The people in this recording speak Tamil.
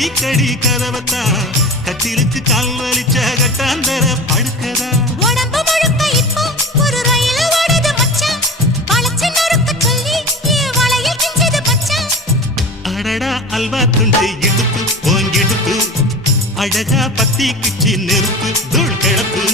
தட்டிக்கடி கதவத்தா கட்டிலுக்கு கால் வலிச்ச கட்டாந்தர படுக்கதா உடம்பு முழுக்க இப்போ ஒரு ரயில் ஓடுது மச்சான் வளைச்சு நறுக்க சொல்லி வளையல் கிஞ்சது மச்சான் அடடா அல்வா துண்டு இடுப்பு ஓங்கிடுப்பு அழகா பத்தி கிச்சி நெருப்பு தூள் கிடப்பு